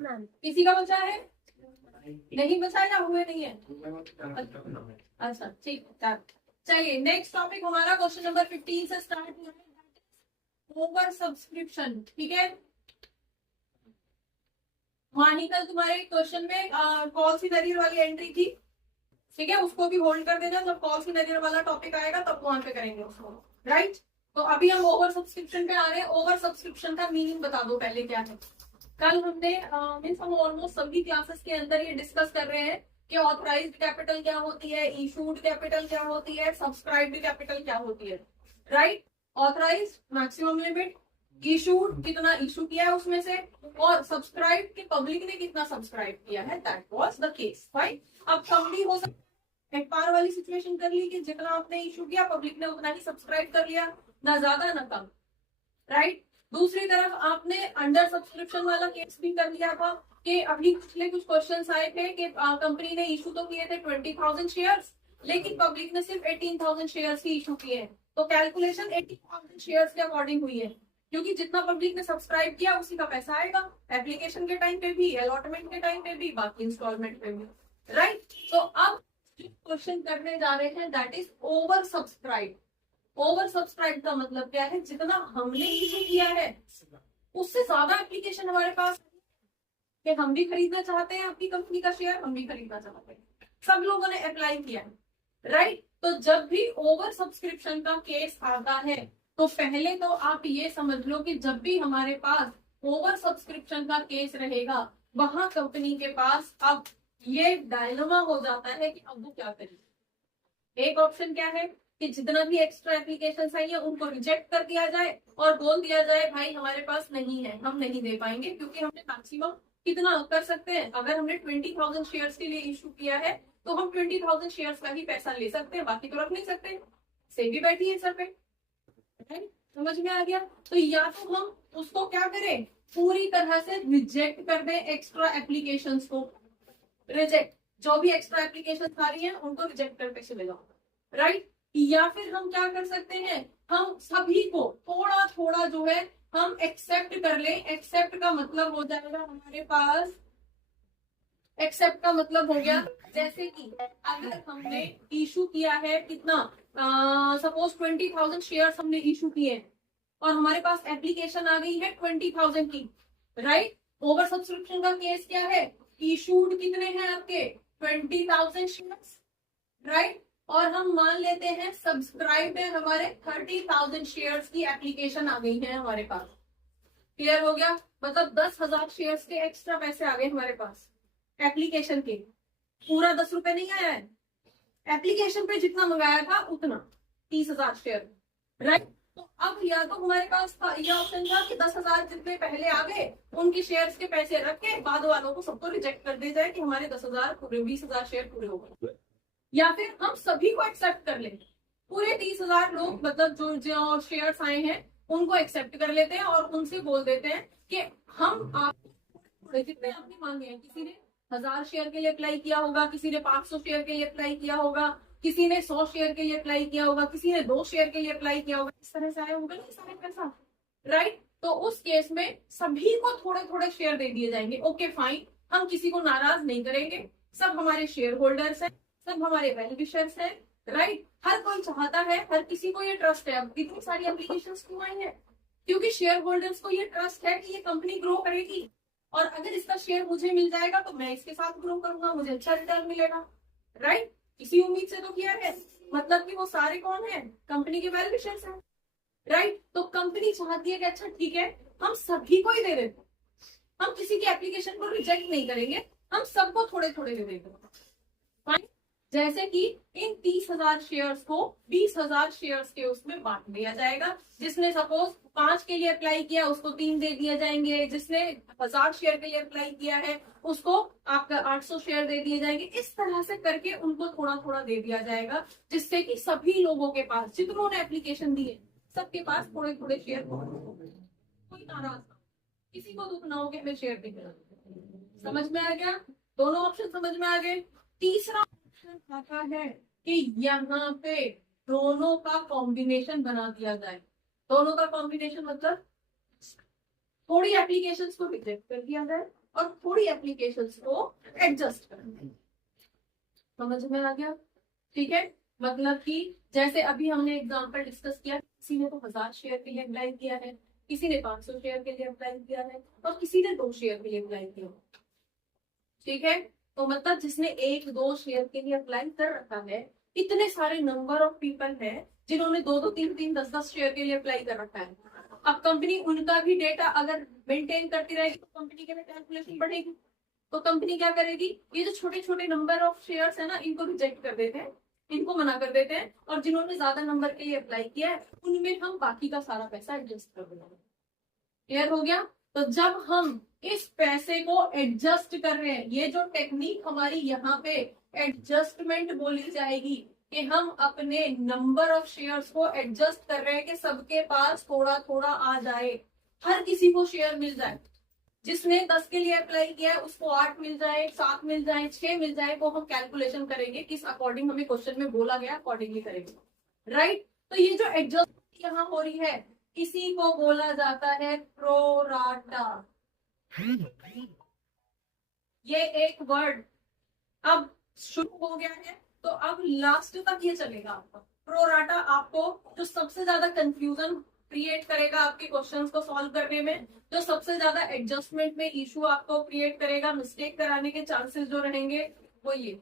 Ma'am किसी का बचा है? नहीं बचा या हुए नहीं है? अच्छा ठीक है। चलिए नेक्स्ट टॉपिक हमारा क्वेश्चन नंबर 15 से स्टार्ट हो रहा है, ओवर सब्सक्रिप्शन। ठीक है, मानी कल तुम्हारे क्वेश्चन में कॉल सिनेरियो वाली एंट्री थी, ठीक है, उसको भी होल्ड कर देना, जब कॉल सिनेरियो वाला टॉपिक आएगा तब वहां पे करेंगे उसको, राइट। तो अभी हम ओवर सब्सक्रिप्शन पे आ रहे हैं। ओवर सब्सक्रिप्शन का मीनिंग बता दो पहले क्या है। कल हमने मीन्स हम ऑलमोस्ट सभी क्लासेस के अंदर ये डिस्कस कर रहे हैं कि ऑथराइज्ड कैपिटल क्या होती है, इशूड कैपिटल क्या होती है, सब्सक्राइब्ड कैपिटल क्या होती है, right. Authorised maximum limit, issued कितना इशू किया है उसमें से, और सब्सक्राइब कि पब्लिक ने कितना सब्सक्राइब किया है, that was the case, right. अब कम भी हो सकता है, एक बार वाली सिचुएशन कर ली कि जितना आपने इशू किया पब्लिक ने उतना ही सब्सक्राइब कर लिया, ना ज्यादा ना कम, राइट। दूसरी तरफ आपने अंडर सब्सक्रिप्शन वाला केस भी कर लिया था कि अभी पिछले कुछ क्वेश्चंस आए थे कि कंपनी ने इशू तो किए थे 20,000 शेयर्स, लेकिन पब्लिक ने सिर्फ 18,000 शेयर्स ही इशू किए हैं, तो कैलकुलेशन 18,000 शेयर्स के अकॉर्डिंग हुई है, क्योंकि जितना पब्लिक ने सब्सक्राइब किया उसी का पैसा आएगा, एप्लीकेशन के टाइम पे भी, अलॉटमेंट के टाइम पे भी, बाकी इंस्टॉलमेंट पे भी, राइट। तो अब क्वेश्चन करने जा रहे हैं that is over subscribe. Over subscribe का मतलब क्या है, जितना हमने इशू किया है उससे ज्यादा एप्लीकेशन हमारे पास कि हम भी खरीदना चाहते हैं अपनी कंपनी का शेयर, हम भी खरीदना चाहते हैं, सब लोगों ने अप्लाई किया है, राइट। तो जब भी ओवर सब्सक्रिप्शन का केस आता है तो पहले तो आप ये समझ लो कि जब भी हमारे पास ओवर सब्सक्रिप्शन का केस रहेगा वहां कंपनी के पास अब ये डायलेमा हो जाता है कि अब वो क्या करें। एक ऑप्शन क्या है कि जितना भी एक्स्ट्रा एप्लीकेशन आई है उनको रिजेक्ट कर दिया जाए और बोल दिया जाए भाई हमारे पास नहीं है, हम नहीं दे पाएंगे, क्योंकि हमने मैक्सिमम कितना कर सकते हैं, अगर हमने 20,000 शेयर्स के लिए इशू किया है तो हम 20,000 शेयर्स का ही पैसा ले सकते हैं, बाकी तो रख नहीं सकते, से भी बैठी है सर पे, समझ में आ गया। तो या तो हम उसको क्या करें, पूरी तरह से रिजेक्ट कर दें एक्स्ट्रा एप्लीकेशन को, रिजेक्ट, जो भी एक्स्ट्रा एप्लीकेशन आ रही है उनको रिजेक्ट करके चले जाओ, राइट। या फिर हम क्या कर सकते हैं, हम सभी को थोड़ा थोड़ा जो है हम एक्सेप्ट कर ले। एक्सेप्ट का मतलब हो जाएगा हमारे पास, एक्सेप्ट का मतलब हो गया जैसे कि अगर हमने इशू किया है कितना, सपोज 20,000 शेयर हमने इशू किए और हमारे पास एप्लीकेशन आ गई है 20,000 की, राइट। ओवर सब्सक्रिप्शन का केस क्या है, इशूड कितने हैं आपके 20,000 शेयर्स, राइट। और हम मान लेते हैं सब्सक्राइब है हमारे 30,000 शेयर्स की एप्लीकेशन आ गई है हमारे पास, क्लियर हो गया, मतलब 10,000 शेयर्स के एक्स्ट्रा पैसे आ गए हमारे पास एप्लीकेशन के, पूरा 10 रुपए नहीं आया है, एप्लीकेशन पे जितना मंगाया था उतना 30,000 शेयर, राइट। तो अब या तो हमारे पास था ये ऑप्शन था कि 10,000 जितने पहले आ गए उनके शेयर्स के पैसे रख के बाद वालों को सबको रिजेक्ट कर दिया जाए कि हमारे 10,000 पूरे 20,000 शेयर पूरे हो गए, या फिर हम सभी को एक्सेप्ट कर लें, पूरे 30,000 लोग मतलब जो जो शेयर्स आए हैं उनको एक्सेप्ट कर लेते हैं और उनसे बोल देते हैं कि हम आपको जितने आपने मांगे हैं, किसी ने 1,000 शेयर के लिए अप्लाई किया होगा, किसी ने 500 शेयर के लिए अप्लाई किया होगा, किसी ने 100 शेयर के लिए अप्लाई किया होगा, किसी ने 2 शेयर के लिए अप्लाई किया होगा, इस तरह से आया होगा ना सारे पैसा, राइट। तो उस केस में सभी को थोड़े थोड़े शेयर दे दिए जाएंगे, ओके फाइन, हम किसी को नाराज नहीं करेंगे, सब हमारे शेयर होल्डर्स हैं, सब हमारे वेल विशर्स हैं, राइट। हर कोई चाहता है, हर किसी को ये ट्रस्ट है, अब इतनी सारी एप्लीकेशन क्यों आई है, क्योंकि शेयर होल्डर्स को ये ट्रस्ट है कि ये कंपनी ग्रो करेगी और अगर इसका शेयर मुझे मिल जाएगा तो मैं इसके साथ ग्रो करूंगा, मुझे अच्छा रिटर्न मिलेगा, राइट। इसी उम्मीद से तो किया है, मतलब कि वो सारे कौन है, कंपनी के वेल विशर्स हैं, राइट। तो कंपनी चाहती है कि अच्छा ठीक है हम सभी को ही दे देते, हम किसी की एप्लीकेशन को रिजेक्ट नहीं करेंगे, हम सबको थोड़े थोड़े दे देंगे, फाइन। जैसे कि इन 30,000 शेयर्स को 20,000 शेयर्स के उसमें बांट दिया जाएगा, जिसने सपोज 5 के लिए अप्लाई किया उसको 3 दे दिए जाएंगे, जिसने 1,000 शेयर के लिए अप्लाई किया है उसको आपका 800 शेयर दे दिए जाएंगे, इस तरह से करके उनको थोड़ा थोड़ा दे दिया जाएगा, जिससे कि सभी लोगों के पास जितनों ने एप्लीकेशन दी है सबके पास थोड़े थोड़े शेयर, कोई नाराज ना, किसी को दुख ना हो कि हमें शेयर नहीं मिला, समझ में आ गया, दोनों ऑप्शन समझ में आ गए। तीसरा ऑप्शन आता है कि यहाँ पे दोनों का कॉम्बिनेशन बना दिया जाए, दोनों का कॉम्बिनेशन मतलब थोड़ी एप्लीकेशंस को रिजेक्ट कर दिया जाए और थोड़ी एप्लीकेशंस को एडजस्ट करना है। समझ में आ गया? ठीक है, मतलब कि जैसे अभी हमने एग्जांपल डिस्कस किया, किसी ने तो 1000 शेयर के लिए अप्लाई किया है, किसी ने 500 शेयर के लिए अप्लाई किया है, और किसी ने 2 शेयर के लिए अप्लाई किया। ठीक है, तो मतलब जिसने 1-2 शेयर के लिए अप्लाई कर रखा है, इतने सारे नंबर ऑफ पीपल है जिन्होंने 2-2, 3-3, 10-10 शेयर के लिए अप्लाई कर रखा है। अब कंपनी उनका भी डेटा अगर मेंटेन करती रहेगी तो कंपनी के लिए कैलकुलेशन बढ़ेगी। तो कंपनी क्या करेगी, ये जो छोटे छोटे नंबर ऑफ शेयर्स है ना, इनको रिजेक्ट कर देते हैं, इनको मना कर देते हैं, और जिन्होंने ज्यादा नंबर के लिए अप्लाई किया है उनमें हम बाकी का सारा पैसा एडजस्ट कर देंगे। क्लियर हो गया? तो जब हम इस पैसे को एडजस्ट कर रहे हैं, ये जो टेक्निक हमारी यहाँ पे एडजस्टमेंट बोली जाएगी, कि हम अपने नंबर ऑफ शेयर्स को एडजस्ट कर रहे हैं कि सबके पास थोड़ा थोड़ा आ जाए, हर किसी को शेयर मिल जाए। जिसने 10 के लिए अप्लाई किया है उसको 8 मिल जाए, 7 मिल जाए, 6 मिल जाए, वो हम कैलकुलेशन करेंगे किस अकॉर्डिंग हमें क्वेश्चन में बोला गया अकॉर्डिंगली करेंगे। राइट? तो ये जो एडजस्ट यहाँ हो रही है, इसी को बोला जाता है प्रोराटा। ये एक वर्ड अब शुरू हो गया है, तो अब लास्ट तक ये चलेगा आपका प्रोराटा। आपको जो सबसे ज्यादा कंफ्यूजन क्रिएट करेगा आपके क्वेश्चंस को सॉल्व करने में, जो सबसे ज्यादा एडजस्टमेंट में इशू आपको क्रिएट करेगा, मिस्टेक कराने के चांसेस जो रहेंगे, वो ये।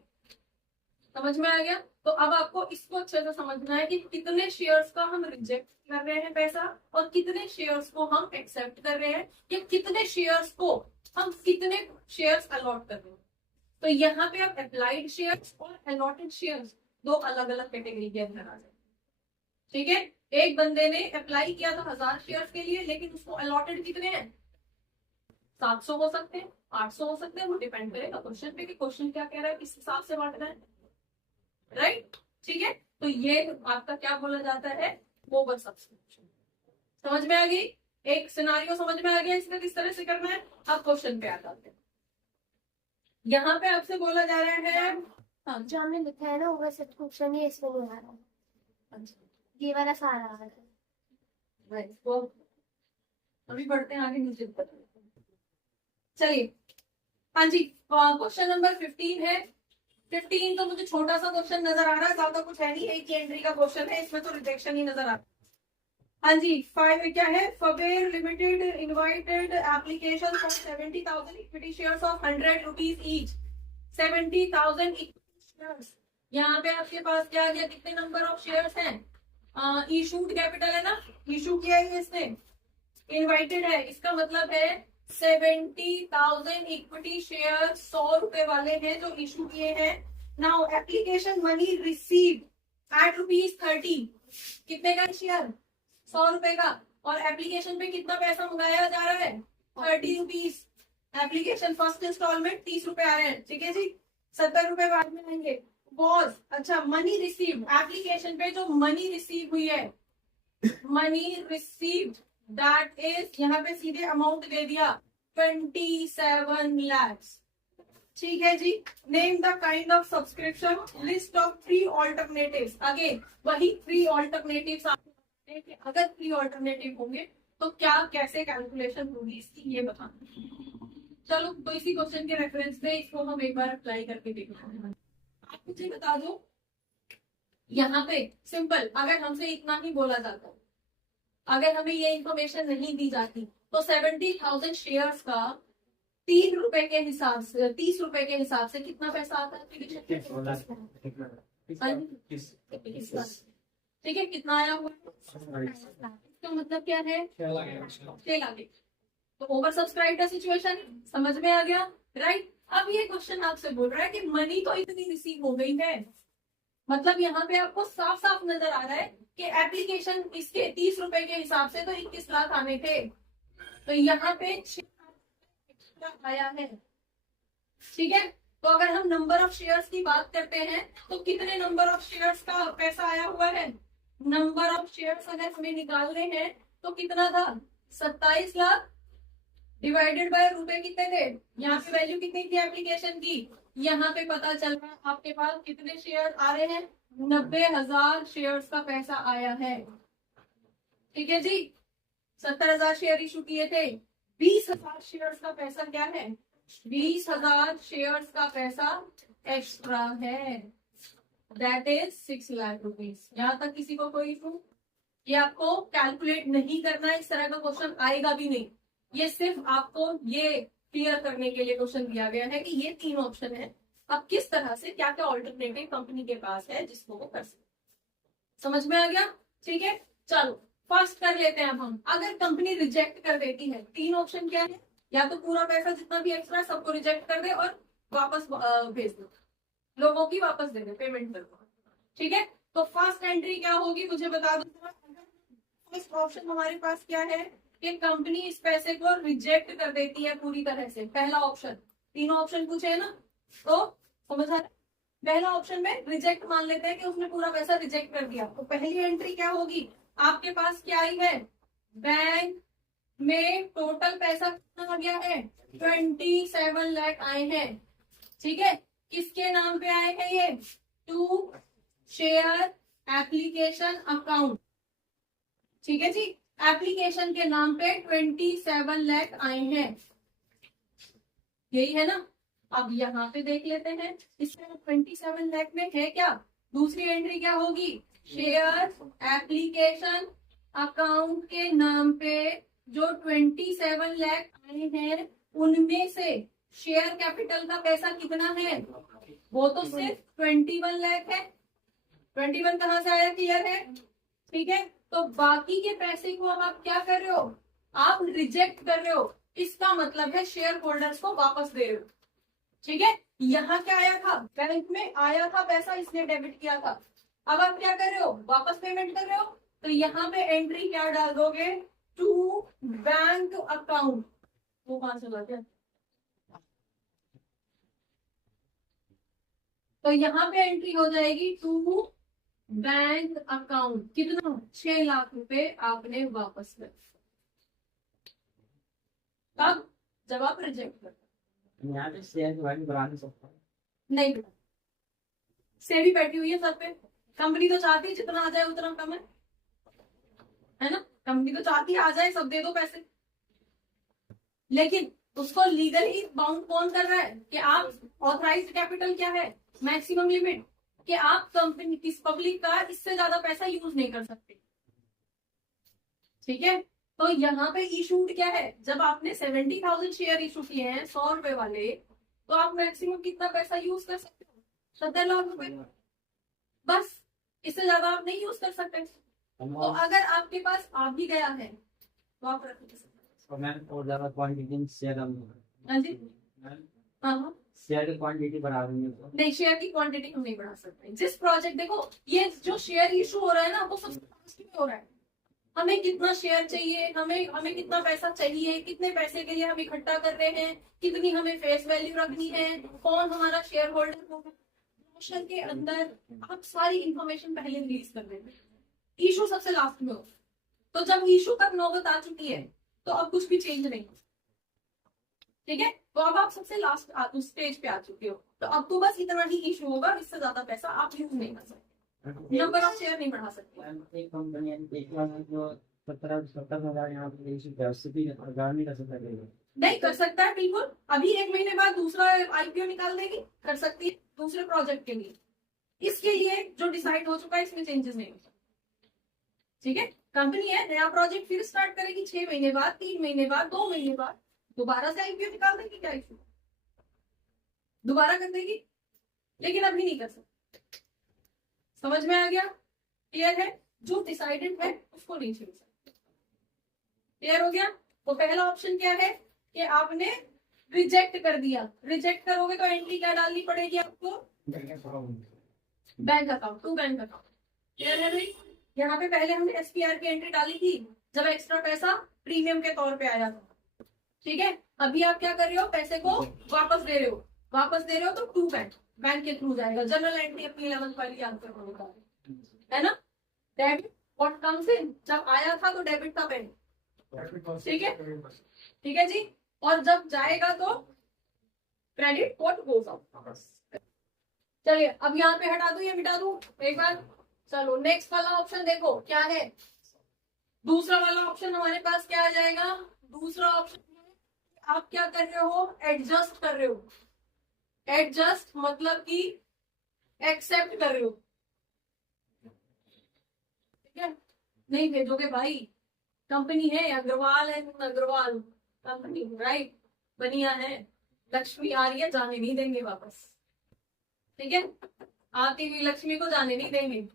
समझ में आ गया? तो अब आपको इसको अच्छे से समझना है कि कितने शेयर्स का हम रिजेक्ट कर रहे हैं पैसा, और कितने शेयर्स को हम एक्सेप्ट कर रहे हैं, या कितने शेयर्स को हम कितने शेयर्स अलॉट कर रहे हैं। तो यहाँ पे आप अप्लाइड शेयर्स और अलॉटेड शेयर्स दो अलग अलग कैटेगरी के अंदर आ जाए। ठीक है, एक बंदे ने अप्लाई किया था 1000 शेयर्स के लिए, लेकिन उसको अलॉटेड कितने हैं? 700 हो सकते हैं, 800 हो सकते हैं, वो डिपेंड करेगा क्वेश्चन पे कि क्वेश्चन क्या कह रहा है, किस हिसाब से बांटना है। राइट? ठीक है, तो ये आपका क्या बोला जाता है, ओवर सब्सक्रिप्शन। समझ में आ गई? एक सिनारियो समझ में आ गया इसमें किस तरह से करना है। अब क्वेश्चन पे आ जाते हैं। यहाँ पे आपसे बोला जा रहा है, हाँ, जो हमने लिखा है ना ओवर सब्सक्रिप्शन, ये इसमें नहीं आ रहा है, अच्छा, ये वाला सारा आ रहा है। राइट, वो अभी बढ़ते हैं आगे नीचे ऊपर। चलिए, हाँ जी, क्वेश्चन नंबर 15 है। 15 तो मुझे छोटा सा क्वेश्चन नजर आ रहा है, ज्यादा कुछ है नहीं, एक एंट्री का क्वेश्चन है, इसमें तो रिजेक्शन ही नजर आ रहा है। हाँ जी, 5 क्या है, Faber limited invited application for 70,000 equity shares of 100 rupees each. 70,000 equity shares, यहाँ पे आपके पास क्या आ गया, कितने नंबर ऑफ शेयर्स हैं? इशूड कैपिटल है ना, इशू किया है इसने, इनवाइटेड है, इसका मतलब है 70,000 इक्विटी शेयर 100 रुपए वाले हैं जो इशू किए हैं। Now application money receive at ₹30, कितने का शेयर? 100 रुपए का, और एप्लीकेशन पे कितना पैसा मंगाया जा रहा है? 30 रुपीज। एप्लीकेशन फर्स्ट इंस्टॉलमेंट 30 रुपए आ रहे हैं, ठीक है जी, 70 रुपए बाद में आएंगे। वॉज, अच्छा, मनी रिसीव, एप्लीकेशन पे जो मनी रिसीव हुई है, मनी रिसीव्ड, दैट इज, यहाँ पे सीधे अमाउंट दे दिया 27 lakhs। ठीक है जी, name the kind of subscription, list of 3 alternatives. Again वही 3 ऑल्टरनेटिव्स आपको, अगर 3 ऑल्टरनेटिव होंगे तो क्या कैसे कैलकुलेशन होगी इसकी, ये बताना। चलो, तो इसी क्वेश्चन के रेफरेंस पे इसको हम एक बार अप्लाई करके देखते हैं। आप मुझे बता दो, यहाँ पे सिंपल, अगर हमसे इतना ही बोला जाता, अगर हमें ये इंफॉर्मेशन नहीं दी जाती, तो 70,000 शेयर्स का 3 रुपए के हिसाब से, 30 रुपए के हिसाब से कितना पैसा आता है? ठीक है, कितना आया हुआ है? इसका मतलब क्या है? 6 लाख। तो ओवर सब्सक्राइब का सिचुएशन समझ में आ गया, राइट? अब ये क्वेश्चन आपसे बोल रहा है कि मनी तो इतनी रिसीव हो गई है, मतलब यहाँ पे आपको साफ साफ नजर आ रहा है कि एप्लीकेशन इसके 30 रुपए के हिसाब से तो 21 लाख आने थे, तो यहाँ पे 6 लाख आया है। ठीक है, तो अगर हम नंबर ऑफ शेयर्स की बात करते हैं तो कितने नंबर ऑफ शेयर्स का पैसा आया हुआ है? नंबर ऑफ शेयर्स अगर हमें निकालने हैं तो कितना था? 27 लाख डिवाइडेड बाय रुपए कितने थे? यहाँ पे वैल्यू कितनी थी एप्लीकेशन की? यहाँ पे पता चल रहा है आपके पास कितने शेयर आ रहे हैं? 90,000 शेयर्स का पैसा आया है। ठीक है जी, 70,000 शेयर इशू किए थे, 20,000 शेयर्स का पैसा क्या है? 20,000 शेयर्स का पैसा एक्स्ट्रा है, दैट इज 6 लाख रुपीज। यहाँ तक किसी को कोई इशू? ये आपको कैलकुलेट नहीं करना है, इस तरह का क्वेश्चन आएगा भी नहीं। ये सिर्फ आपको ये क्लियर करने के लिए क्वेश्चन दिया गया है कि ये 3 ऑप्शन है, अब किस तरह से क्या क्या ऑल्टरनेटिव कंपनी के पास है जिसको वो कर सकते। समझ में आ गया? ठीक है, चलो फर्स्ट कर लेते हैं अब हम। अगर कंपनी रिजेक्ट कर देती है, 3 ऑप्शन क्या है? या तो पूरा पैसा जितना भी एक्स्ट्रा है सबको रिजेक्ट कर दे और वापस भेज दो, लोगों की वापस दे दे, पेमेंट कर दो। ठीक है, तो फर्स्ट एंट्री क्या होगी मुझे बता दो। फर्स्ट ऑप्शन हमारे पास क्या है कि कंपनी इस पैसे को रिजेक्ट कर देती है पूरी तरह से, पहला ऑप्शन। तीनों ऑप्शन पूछे है ना, तो समझ आ रहा है? पहला ऑप्शन में रिजेक्ट मान लेते हैं कि उसने पूरा पैसा रिजेक्ट कर दिया। तो पहली एंट्री क्या होगी? आपके पास क्या आई है? बैंक में टोटल पैसा कितना आ गया है? 27 लाख आए हैं। ठीक है, किसके नाम पे आए हैं ये? To share application account. ठीक है जी, एप्लीकेशन के नाम पे 27 लाख आए हैं, यही है ना। अब यहाँ पे देख लेते हैं इसमें 27 लाख में है क्या? दूसरी एंट्री क्या होगी? शेयर एप्लीकेशन अकाउंट के नाम पे जो 27 लाख आए हैं उनमें से शेयर कैपिटल का पैसा कितना है? वो तो सिर्फ 21 लाख है। 21 कहाँ से आया? क्लियर है? ठीक है, तो बाकी के पैसे को अब आप क्या कर रहे हो? आप रिजेक्ट कर रहे हो। इसका मतलब है शेयर होल्डर्स को वापस दे रहे हो। ठीक है, यहाँ क्या आया था? बैंक में आया था पैसा, इसने डेबिट किया था। अब आप क्या कर रहे हो? वापस पेमेंट कर रहे हो। तो यहाँ पे एंट्री क्या डाल दोगे? To bank account. वो कहां चला गया? तो यहाँ पे एंट्री हो जाएगी टू बैंक अकाउंट। कितना? 6 लाख रुपए आपने वापस कर। कब? जब आप रिजेक्ट कर। यहाँ पे शेयर की वैल्यू बढ़ा नहीं सकता। नहीं बेटा, से भी बैठी हुई है सर पे। कंपनी तो चाहती है जितना आ जाए उतना कम है ना। कंपनी तो चाहती है आ जाए, सब दे दो पैसे, लेकिन उसको लीगली बाउंड कौन कर रहा है कि आप ऑथराइज्ड कैपिटल क्या है? मैक्सिमम लिमिट, कि आप कंपनी किस पब्लिक का इससे ज्यादा पैसा यूज नहीं कर सकते। ठीक है, तो यहाँ पे इशूड क्या है? जब आपने 70,000 शेयर इशू किए हैं 100 रुपए वाले, तो आप मैक्सिमम कितना पैसा यूज कर सकते हो? 70 लाख रुपए, बस। इससे ज्यादा आप नहीं यूज कर सकते। तो अगर आपके पास आ भी गया है तो आप रख सकते। और ज्यादा क्वांटिटी शेयर हाँ जी, हाँ, शेयर की क्वांटिटी बढ़ा देंगे तो नहीं, शेयर की क्वांटिटी हम नहीं बढ़ा सकते। जिस प्रोजेक्ट, देखो ये जो शेयर इशू हो रहा है ना, वो सबसे लास्ट में हो रहा है। हमें कितना शेयर चाहिए, हमें कितना पैसा चाहिए, कितने पैसे के लिए हम इकट्ठा कर रहे हैं, कितनी हमें फेस वैल्यू रखनी है, कौन हमारा शेयर होल्डर होगा, प्रमोशन के अंदर आप सारी इंफॉर्मेशन पहले रिलीज कर देते हैं। इशू सबसे लास्ट में हो। तो जब इशू तक नौबत आ चुकी है तो अब कुछ भी चेंज नहीं। ठीक है, तो अब आप सबसे लास्ट स्टेज पे आ चुके हो, तो अब तो बस इतना ही इशू होगा, इससे ज्यादा पैसा आप यूज नहीं कर सकते, नंबर ऑफ शेयर नहीं बढ़ा सकते। एक कंपनी जो 70,000 यहाँ पे इशू किया, उससे भी हजार नहीं कर सकता। नहीं कर सकता है, बिल्कुल। अभी 1 महीने बाद दूसरा आईपीओ निकाल देगी, कर सकती है दूसरे प्रोजेक्ट के लिए। इसके लिए जो डिसाइड हो चुका है इसमें चेंजेस नहीं हो सकते। ठीक है, कंपनी है, नया प्रोजेक्ट फिर स्टार्ट करेगी 6 महीने बाद, 3 महीने बाद, 2 महीने बाद दोबारा से आईपीओ निकाल देगी, क्या इशू? दोबारा कर देगी, लेकिन अभी नहीं कर सकती। समझ में आ गया? क्लियर है? जो डिसाइडेड है उसको नहीं छेड़ सकते। क्लियर हो गया? तो पहला ऑप्शन क्या है कि आपने रिजेक्ट कर दिया। रिजेक्ट करोगे तो एंट्री क्या डालनी पड़ेगी आपको? Bank account, to bank account. Clear है भाई? यहाँ पे पहले हमने एसपीआर की एंट्री डाली थी जब एक्स्ट्रा पैसा प्रीमियम के तौर पे आया था। ठीक है, अभी आप क्या कर रहे हो? पैसे को वापस दे रहे हो। वापस दे रहे हो तो टू बैंक के थ्रू जाएगा। जनरल एंट्री अपनी 11th वाली आंसर होगा, है ना। डेबिट व्हाट कम्स इन, जब आया था तो डेबिट था बैंक। ठीक है, ठीक है जी। और जब जाएगा तो क्रेडिट व्हाट गोज आउट। चलिए, अब यहाँ पे हटा दूं या मिटा दूं एक बार? चलो नेक्स्ट वाला ऑप्शन देखो क्या है। दूसरा वाला ऑप्शन हमारे पास क्या आ जाएगा? दूसरा ऑप्शन आप क्या कर रहे हो, एडजस्ट कर रहे हो। एडजस्ट मतलब कि एक्सेप्ट कर रहे हो, ठीक है। नहीं भेजोगे भाई, कंपनी है अग्रवाल है, अग्रवाल कंपनी, राइट, बनिया है, लक्ष्मी आ रही है, जाने नहीं देंगे वापस, ठीक है। आती हुई लक्ष्मी को जाने नहीं देंगे।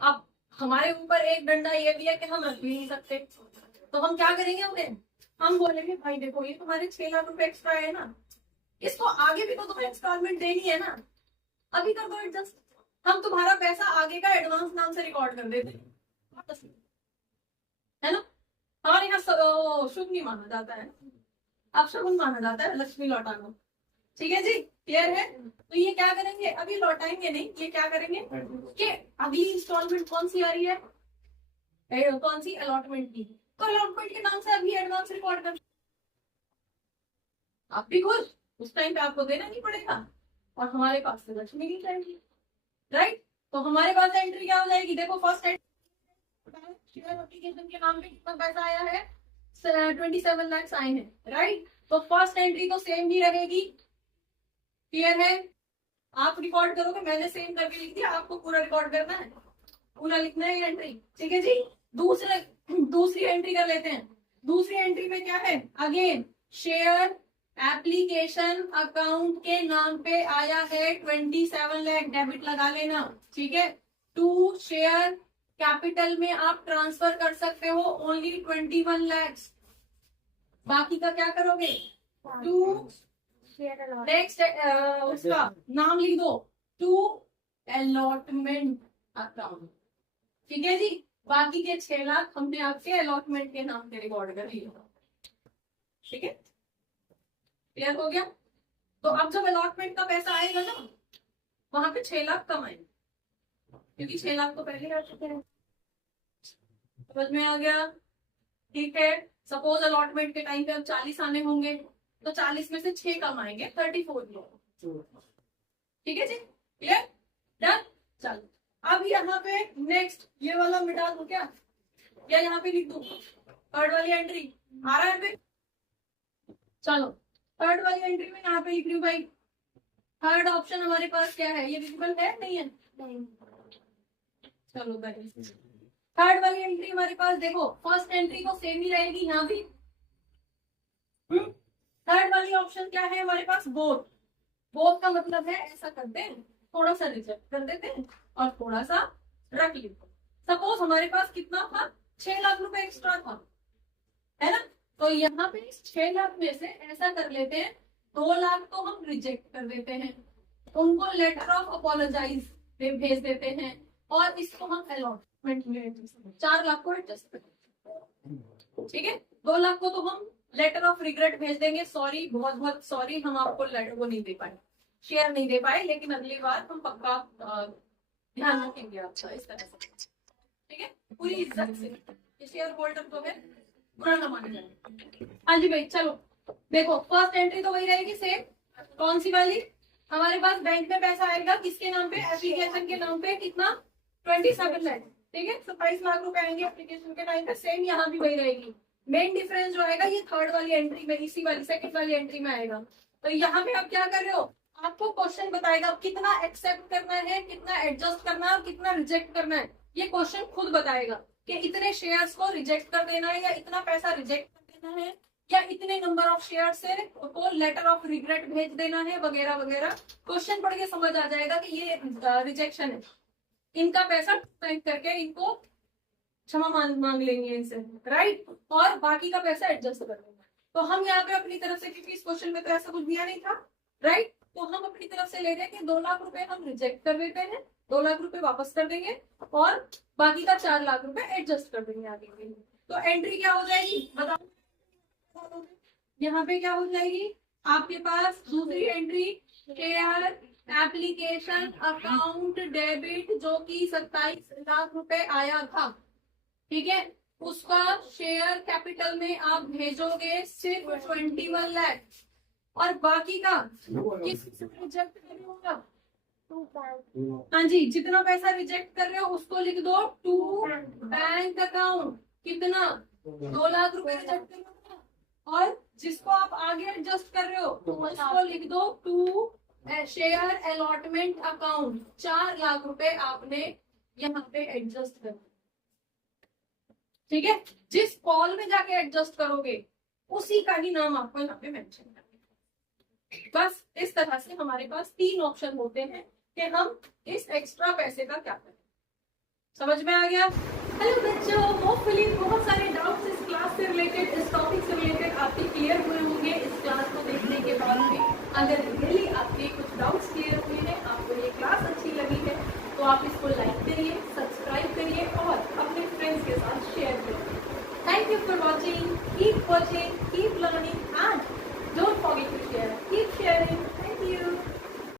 अब हमारे ऊपर एक डंडा ये भी है कि हम रख भी नहीं सकते, तो हम क्या करेंगे उन्हें, हम बोलेंगे भाई देखो ये तुम्हारे 6 लाख रुपए एक्स्ट्रा है ना, इसको आगे भी तो तुम्हें इंस्टॉलमेंट देनी है ना, अभी कर दो एडजस्ट। हम तुम्हारा पैसा आगे का एडवांस नाम से रिकॉर्ड कर देते हैं, है ना। हमारे यहाँ शुभ नहीं माना जाता है, अब शगुन माना जाता है लक्ष्मी लौटाना, ठीक है जी, क्लियर है। तो ये क्या करेंगे, अभी लौटाएंगे नहीं, ये क्या करेंगे कि अगली इंस्टॉलमेंट कौन सी आ रही है, कौन सी, अलॉटमेंट की, तो अलॉटमेंट के नाम से अभी एडवांस रिकॉर्ड कर, आप भी खुश, उस टाइम पे आपको देना नहीं पड़ेगा और हमारे पास से लक्ष्मी नहीं जाएगी, राइट। तो हमारे पास एंट्री क्या हो जाएगी, देखो फर्स्ट शेयर एप्लीकेशन के नाम पे कितना पैसा आया है, 27 लाख आए हैं, राइट। तो फर्स्ट एंट्री तो सेम ही रहेगी, क्लियर है। आप रिकॉर्ड करोगे, मैंने सेम करके लिख दिया, आपको पूरा रिकॉर्ड करना है, पूरा लिखना है एंट्री, ठीक है जी। दूसरी एंट्री कर लेते हैं। दूसरी एंट्री में क्या है, अगेन शेयर एप्लीकेशन अकाउंट के नाम पे आया है 27 लाख, डेबिट लगा लेना, ठीक है। टू शेयर कैपिटल में आप ट्रांसफर कर सकते हो ओनली 21 लाख, बाकी का क्या करोगे, टू नेक्स्ट उसका नाम लिख दो, टू अलॉटमेंट अकाउंट, ठीक है जी। बाकी के 6 लाख हमने आपके अलॉटमेंट के नाम पे रिकॉर्ड कर दिया, ठीक है, क्लियर हो गया। तो अब जब अलॉटमेंट का पैसा आएगा ना, वहां पे 6 लाख कम आएंगे, क्योंकि 6 लाख तो पहले आ चुके हैं, समझ में आ गया, ठीक है। सपोज अलॉटमेंट के टाइम पे अब 40 आने होंगे, तो 40 में से 6 कम आएंगे, 34 लोग, ठीक है जी, क्लियर, डन। चलो अब यहाँ पे नेक्स्ट ये वाला मिटा दूं क्या, या यहाँ पे लिख दूं थर्ड वाली एंट्री, आ रहा है पे, चलो थर्ड वाली एंट्री में यहाँ पे लिख रही हूँ भाई। थर्ड ऑप्शन हमारे पास क्या है, ये विजिबल है नहीं है, चलो भाई थर्ड वाली एंट्री हमारे पास देखो, फर्स्ट एंट्री तो सेम ही रहेगी यहाँ भी। थर्ड वाली ऑप्शन क्या है हमारे पास, बोथ। बोथ का मतलब है ऐसा करते हैं, थोड़ा सा रिजेक्ट कर देते हैं और थोड़ा सा रख लेते हैं। सपोज हमारे पास कितना था, 6 लाख रुपए एक्स्ट्रा था, है ना। तो यहाँ पे 6 लाख में से ऐसा कर लेते हैं, 2 लाख तो हम रिजेक्ट कर देते हैं, उनको लेटर ऑफ अपोलोजाइज भेज देते हैं, और इसको हम अलॉटमेंट में 4 लाख को एडजस्ट कर देते हैं, ठीक है। 2 लाख को तो हम लेटर ऑफ रिग्रेट भेज देंगे, सॉरी बहुत बहुत सॉरी, हम आपको लेटर को नहीं दे पाए, शेयर नहीं दे पाए, लेकिन अगली बार हम पक्का ध्यान रखेंगे आपका, इस तरह से, ठीक है, पूरी इज्जत से शेयर होल्डर को है बुरा ना माना जाए। हाँ जी भाई चलो देखो, फर्स्ट एंट्री तो वही रहेगी सेम, कौन सी वाली, हमारे पास बैंक में पैसा आएगा किसके नाम पे, एप्लीकेशन के नाम पे, कितना 27 लाख, ठीक है, 27 लाख रुपए आएंगे एप्लीकेशन के टाइम पे, सेम यहाँ भी वही रहेगी। मेन डिफरेंस जो आएगा ये थर्ड वाली एंट्री में, इसी वाली सेकंड वाली एंट्री में आएगा। तो यहाँ पे आप क्या कर रहे हो, आपको क्वेश्चन बताएगा कितना एक्सेप्ट करना है, कितना एडजस्ट करना है और कितना रिजेक्ट करना है, ये क्वेश्चन खुद बताएगा कि इतने शेयर्स को रिजेक्ट कर देना है, या इतना पैसा रिजेक्ट कर देना है, या इतने नंबर ऑफ शेयर से को लेटर ऑफ रिग्रेट भेज देना है, वगैरह वगैरह। क्वेश्चन पढ़ के समझ आ जाएगा कि ये रिजेक्शन है, इनका पैसा करके इनको क्षमा मांग लेंगे इनसे, राइट, और बाकी का पैसा एडजस्ट कर लेंगे। तो हम यहाँ पे अपनी तरफ से, क्योंकि इस क्वेश्चन में तो ऐसा कुछ दिया नहीं था, राइट, तो हम अपनी तरफ से ले रहे हैं कि 2 लाख रुपए हम रिजेक्ट कर देते हैं, 2 लाख रुपए वापस कर देंगे और बाकी का 4 लाख रुपए एडजस्ट कर देंगे आगे के लिए। तो एंट्री क्या हो जाएगी बताओ, यहाँ पे क्या हो जाएगी आपके पास दूसरी entry, share application account debit जो कि 27 लाख रुपए आया था, ठीक है, उसका शेयर कैपिटल में आप भेजोगे सिर्फ 21 लाख, और बाकी का किस रिजेक्ट कर रहे होगा, हाँ जी, जितना पैसा रिजेक्ट कर रहे हो उसको लिख दो टू बैंक अकाउंट, कितना 2 लाख रुपए रिजेक्ट कर रहे हो, और जिसको आप आगे एडजस्ट कर रहे हो तो उसको लिख दो to share allotment account. 4 lakh रुपए आपने यहाँ पे एडजस्ट कर, ठीक है। जिस कॉल में जाके एडजस्ट करोगे उसी का ही नाम आपको यहाँ पे मेंशन करना है। बस इस तरह से हमारे पास 3 ऑप्शन होते हैं कि हम इस एक्स्ट्रा पैसे का क्या करें। समझ में आ गया? हेलो बच्चों, होपफुली बहुत सारे डाउट्स इस क्लास से रिलेटेड, इस टॉपिक से रिलेटेड आपके क्लियर हुए होंगे इस क्लास को देखने के बाद में। अगर रियली आपके कुछ डाउट्स क्लियर हुए हैं, आपको ये क्लास अच्छी लगी है, तो आप इसको लाइक करिए, सब्सक्राइब करिए और अपने फ्रेंड्स के साथ शेयर करिए। Thank you for watching, keep learning.